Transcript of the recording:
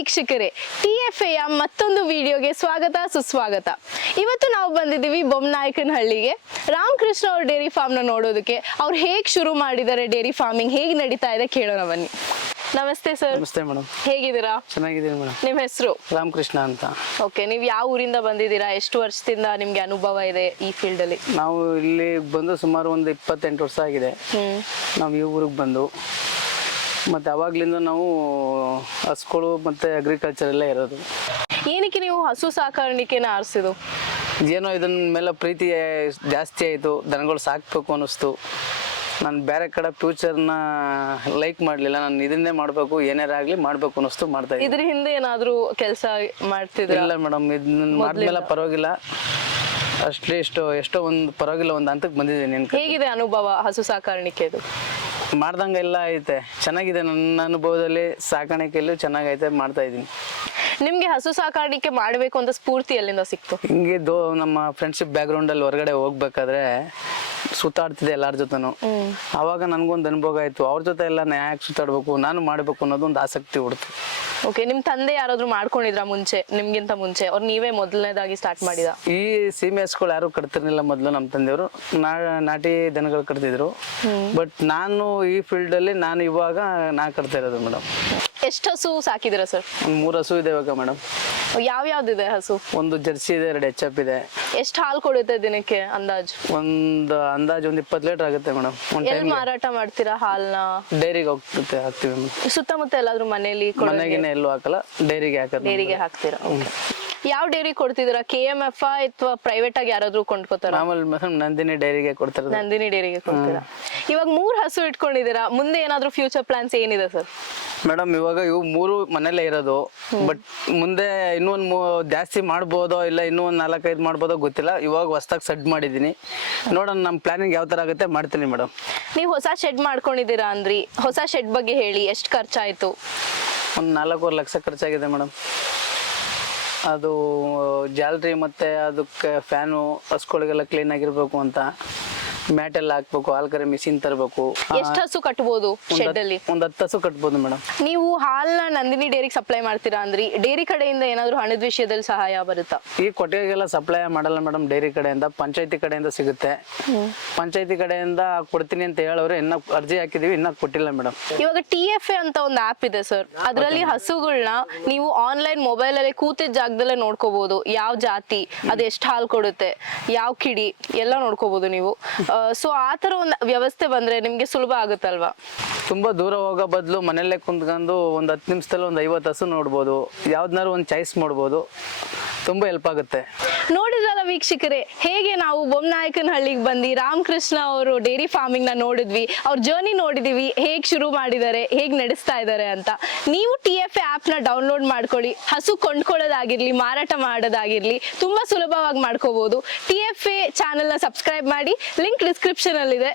ವೀಕ್ಷಕರೇ, TFA ಮತ್ತೊಂದು ವಿಡಿಯೋಗೆ ಸ್ವಾಗತ ಸುಸ್ವಾಗತ. ಇವತ್ತು ನಾವು ಬಂದಿದ್ದೀವಿ ಬೊಮ್ಮನಾಯಕನಹಳ್ಳಿಗೆ. ರಾಮಕೃಷ್ಣ ಅವ್ರ ಡೇರಿ ಫಾರ್ಮ್ ನ ನೋಡೋದಕ್ಕೆ. ಅವ್ರು ಹೇಗೆ ಶುರು ಮಾಡಿದ್ದಾರೆ ಡೇರಿ ಫಾರ್ಮಿಂಗ್, ಹೇಗೆ ನಡೀತಾ ಇದೆ ಕೇಳೋಣ ಬನ್ನಿ. ನಮಸ್ತೆ ಸರ್. ನಮಸ್ತೆ ಮೇಡಮ್. ಹೇಗಿದ್ದೀರಾ? ಚೆನ್ನಾಗಿದ್ದೀನಿ ಮೇಡಮ್. ನಿಮ್ಮ ಹೆಸರು? ರಾಮಕೃಷ್ಣ ಅಂತ. ಓಕೆ, ನೀವು ಯಾವ ಊರಿಂದ ಬಂದಿದ್ದೀರಾ? ಎಷ್ಟು ವರ್ಷದಿಂದ ನಿಮ್ಗೆ ಅನುಭವ ಇದೆ ಈ ಫೀಲ್ಡ್ ಅಲ್ಲಿ? ನಾವು ಇಲ್ಲಿ ಬಂದು ಸುಮಾರು ಒಂದು 28 ವರ್ಷ ಆಗಿದೆ. ನಾವು ಈ ಊರಿಗೆ ಬಂದು ಮತ್ತೆ ಅವಾಗ್ಲಿಂದ ನಾವು ಹಸುಗಳು ಮತ್ತೆ ಅಗ್ರಿಕಲ್ಚರ್ ಎಲ್ಲ ಇರೋದು. ಏನಕ್ಕೆ ನೀವು ಹಸು ಸಾಕಾಣಿಕೆನ ಆರಿಸಿದ್ದು? ಏನೋ ಇದನ್ನ ಮೇಲೆ ಪ್ರೀತಿ ಜಾಸ್ತಿ ಆಯಿತು, ದನಗಳು ಸಾಕ್ಬೇಕು ಅನ್ನಿಸ್ತು. ನಾನು ಬೇರೆ ಕಡೆ ಫ್ಯೂಚರ್ನ ಲೈಕ್ ಮಾಡಲಿಲ್ಲ, ನಾನು ಇದನ್ನೇ ಮಾಡಬೇಕು, ಏನಾರ ಆಗಲಿ ಮಾಡಬೇಕು ಅನ್ನಿಸ್ತು, ಮಾಡ್ತಾ ಇದ್ದೆ. ಇದ್ರ ಹಿಂದೆ ಏನಾದರೂ ಕೆಲಸ ಮಾಡ್ತಿದ್ರ? ಇಲ್ಲ ಮೇಡಮ್, ಇದನ್ನ ಮಾಡಿದ್ಮೇಲೆ ಪರವಾಗಿಲ್ಲ, ಅಟ್ಲೀಸ್ಟ್ ಎಷ್ಟೋ ಒಂದು ಪರವಾಗಿಲ್ಲ ಒಂದು ಹಂತಕ್ಕೆ ಬಂದಿದ್ದೀನಿ. ಹೇಗಿದೆ ಅನುಭವ ಹಸು ಸಾಕಾಣಿಕೆದು? ಮಾಡ್ದಂಗೆ ಎಲ್ಲ ಐತೆ, ಚೆನ್ನಾಗಿದೆ. ನನ್ನ ಅನುಭವದಲ್ಲಿ ಸಾಕಾಣಿಕೆಯಲ್ಲೂ ಚೆನ್ನಾಗೈತೆ, ಮಾಡ್ತಾ ಇದ್ದೀನಿ. ನಿಮ್ಗೆ ಹಸು ಸಾಕಾಣಿಕೆ ಮಾಡಬೇಕು ಅಂತ ಸ್ಫೂರ್ತಿ ಎಲ್ಲಿಂದ ಸಿಕ್ತು? ಹಿಂಗೆ ನಮ್ಮ ಫ್ರೆಂಡ್ಶಿಪ್ ಬ್ಯಾಕ್ಗ್ರೌಂಡಲ್ಲಿ ಹೊರಗಡೆ ಹೋಗ್ಬೇಕಾದ್ರೆ ಸುತ್ತಾಡ್ತಿದ್ದೆ ಎಲ್ಲಾರ ಜೊತೆನು. ಅವಾಗ ನನ್ಗೊಂದು ಅನುಭವ ಆಯ್ತು, ಅವ್ರ ಜೊತೆ ಎಲ್ಲ ಯಾಕೆ ಸುತ್ತಾಡ್ಬೇಕು, ನಾನು ಮಾಡ್ಬೇಕು ಅನ್ನೋದು ಒಂದು ಆಸಕ್ತಿ ಹುಡ್ತು. ಓಕೆ, ನಿಮ್ ತಂದೆ ಯಾರಾದ್ರೂ ಮಾಡ್ಕೊಂಡಿದ್ರ ಮುಂಚೆ, ನಿಮ್ಗಿಂತ ಮುಂಚೆ? ಅವ್ರು ನೀವೇ ಮೊದಲನೇದಾಗಿ ಸ್ಟಾರ್ಟ್ ಮಾಡಿದ? ಈ ಸೀಮೆ ಹಸುಗಳು ಯಾರು ಕಟ್ತಿರ್ಲಿಲ್ಲ ಮೊದಲು. ನಮ್ಮ ತಂದೆಯವರು ನಾಟಿ ದನಗಳು ಕಟ್ತಿದ್ರು. ಬಟ್ ನಾನು ಈ ಫೀಲ್ಡ್ ಅಲ್ಲಿ ನಾನು ಇವಾಗ ಕಟ್ತಾ ಇರೋದು ಮೇಡಮ್. ಎಷ್ಟು ಹಸು ಸಾಕಿದಿರ ಸರ್? ಒಂದು 3 ಹಸು ಇದೆ ಇವಾಗ ಮೇಡಮ್. ಯಾವ್ಯಾವ್ದಿದೆ ಹಸು? ಒಂದು ಜರ್ಸಿ ಇದೆ, 2 HF ಇದೆ. ಎಷ್ಟು ಹಾಲು ಕೊಡುತ್ತೆ ದಿನಕ್ಕೆ ಅಂದಾಜು? ಒಂದು ಅಂದಾಜು ಒಂದು 20 ಲೀಟರ್ ಆಗುತ್ತೆ ಮೇಡಮ್. ಎಲ್ಲಿ ಮಾರಾಟ ಮಾಡ್ತೀರಾ ಹಾಲ್ನ? ಡೈರಿಗೆ ಹಾಕ್ತಿವಿ. ಸುತ್ತಮುತ್ತ ಎಲ್ಲಾದ್ರೂ ಮನೇಲಿ? ಮನೆಗಿನ ಎಲ್ಲೂ ಹಾಕಲ್ಲ, ಡೈರಿಗೆ ಹಾಕೋದು. ಡೈರಿಗೆ ಹಾಕ್ತೀರಾ? ಯಾವ ಡೈರಿ ಕೊಡ್ತಿದ್ದೀರಾ? KMF ಅಥವಾ ಪ್ರೈವೇಟ್ ಆಗಿ ಯಾರಾದ್ರೂ ಕೊಂಡ್ಕೋತಾರ? ನಂದಿನಿ ಡೈರಿಗೆ ಕೊಡ್ತಾರೆ. ನಂದಿನಿ ಡೈರಿಗೆ ಕೊಡ್ತೀರಾ? ಇವಾಗ 3 ಹಸು ಇಟ್ಕೊಂಡಿದ್ದೀರಾ, ಮುಂದೆ ಏನಾದ್ರೂ ಫ್ಯೂಚರ್ ಪ್ಲಾನ್ಸ್ ಏನಿದೆ ಸರ್? ಮೇಡಮ್, ಇವಾಗ ಇವು 3 ಮನೇಲೆ ಇರೋದು. ಬಟ್ ಮುಂದೆ ಇನ್ನೊಂದು ಜಾಸ್ತಿ ಮಾಡ್ಬೋದೋ ಇಲ್ಲ ಇನ್ನೂ ಒಂದು 4-5 ಮಾಡ್ಬೋದೋ ಗೊತ್ತಿಲ್ಲ. ಇವಾಗ ಹೊಸದಾಗಿ ಸೆಡ್ ಮಾಡಿದ್ದೀನಿ, ನೋಡೋಣ ನಮ್ಮ ಪ್ಲಾನಿಂಗ್ ಯಾವ ತರ ಆಗುತ್ತೆ ಮಾಡ್ತೀನಿ ಮೇಡಮ್. ನೀವು ಹೊಸ ಶೆಡ್ ಮಾಡ್ಕೊಂಡಿದ್ದೀರಾ ಅಂದ್ರಿ, ಹೊಸ ಶೆಡ್ ಬಗ್ಗೆ ಹೇಳಿ. ಎಷ್ಟು ಖರ್ಚಾಯ್ತು? ಒಂದು 4.5 ಲಕ್ಷ ಖರ್ಚಾಗಿದೆ ಮೇಡಮ್. ಅದು ಜಾಲರಿ ಮತ್ತೆ ಅದಕ್ಕೆ ಫ್ಯಾನು, ಹಸುಗಳಿಗೆಲ್ಲ ಕ್ಲೀನ್ ಆಗಿರ್ಬೇಕು ಅಂತ, ಮ್ಯಾಟ್ ಎಲ್ಲ ಹಾಕ್ಬೇಕು, ಹಾಲ್ ಕರೆ ಮಿಷಿನ್ ತರಬೇಕು. ಎಷ್ಟು ಹಸು ಕಟ್ಬೋದು ಶೆಡ್ ಅಲ್ಲಿ? ಒಂದು 10 ಹಸು ಕಟ್ಬೋದು ಮೇಡಮ್. ನೀವು ಹಾಲ್ನ ನಂದಿನಿ ಡೈರಿಗೆ ಸಪ್ಲೈ ಮಾಡ್ತೀರಾ ಅಂದ್ರಿ, ಡೈರಿ ಕಡೆಯಿಂದ ಏನಾದ್ರು ಹಣದ ವಿಷಯದಲ್ಲಿ ಸಹಾಯ ಬರುತ್ತಾ? ಈ ಕೊಟ್ಟಿಗೆಲ್ಲ ಸಪ್ಲೈ ಮಾಡಲ್ಲ ಮೇಡಮ್, ಡೈರಿ ಕಡೆಯಿಂದ, ಪಂಚಾಯತಿ ಕಡೆಯಿಂದ ಸಿಗುತ್ತೆ. ಪಂಚಾಯತಿ ಕಡೆಯಿಂದ ಕೊಡ್ತೀನಿ ಅಂತ ಹೇಳೋರು, ಇನ್ನ ಅರ್ಜಿ ಹಾಕಿದೀವಿ, ಇನ್ನ ಕೊಟ್ಟಿಲ್ಲ ಮೇಡಮ್. ಇವಾಗ TFA ಅಂತ ಒಂದು ಆಪ್ ಇದೆ ಸರ್, ಅದರಲ್ಲಿ ಹಸುಗಳನ್ನ ನೀವು ಆನ್ಲೈನ್ ಮೊಬೈಲ್ ಅಲ್ಲಿ ಕೂತಿದ್ದ ಜಾಗದಲ್ಲೇ ನೋಡ್ಕೋಬಹುದು. ಯಾವ ಜಾತಿ, ಅದು ಎಷ್ಟು ಹಾಲು ಕೊಡುತ್ತೆ, ಯಾವ ಕಿಡಿ ಎಲ್ಲ ನೋಡ್ಕೋಬಹುದು ನೀವು. ಸೊ ಆ ತರ ಒಂದು ವ್ಯವಸ್ಥೆ ಬಂದ್ರೆ ನಿಮ್ಗೆ ಸುಲಭ ಆಗುತ್ತಲ್ವಾ? ತುಂಬಾ ದೂರ ಹೋಗೋ ಬದಲು ಮನೆಯಲ್ಲೇ ಕುಂತ್ಕೊಂಡು ಒಂದು 10 ನಿಮಿಷದಲ್ಲಿ ಒಂದು 50 ಹಸು ನೋಡ್ಬೋದು, ಯಾವ್ದನ್ನಾರು ಒಂದು ಚಾಯ್ಸ್ ಮಾಡ್ಬೋದು, ತುಂಬಾ ಹೆಲ್ಪ್ ಆಗುತ್ತೆ. ನೋಡಿದ್ರಲ್ಲ ವೀಕ್ಷಕರೇ, ಹೇಗೆ ನಾವು ಬೊಮ್ಮನಾಯಕನಹಳ್ಳಿಗೆ ಬಂದು ರಾಮಕೃಷ್ಣ ಅವರು ಡೈರಿ ಫಾರ್ಮಿಂಗ್ ನ ನೋಡಿದ್ವಿ, ಅವ್ರ ಜರ್ನಿ ನೋಡಿದೀವಿ, ಹೇಗ್ ಶುರು ಮಾಡಿದ್ದಾರೆ, ಹೇಗ್ ನಡೆಸ್ತಾ ಇದ್ದಾರೆ ಅಂತ. ನೀವು TFA ಆಪ್ ನ ಡೌನ್ಲೋಡ್ ಮಾಡ್ಕೊಳ್ಳಿ. ಹಸು ಕೊಂಡ್ಕೊಳ್ಳೋದಾಗಿರ್ಲಿ, ಮಾರಾಟ ಮಾಡೋದಾಗಿರ್ಲಿ, ತುಂಬಾ ಸುಲಭವಾಗಿ ಮಾಡ್ಕೋಬಹುದು. TFA ಚಾನೆಲ್ ನ ಸಬ್ಸ್ಕ್ರೈಬ್ ಮಾಡಿ, ಲಿಂಕ್ ಡಿಸ್ಕ್ರಿಪ್ಷನ್ ಅಲ್ಲಿ ಇದೆ.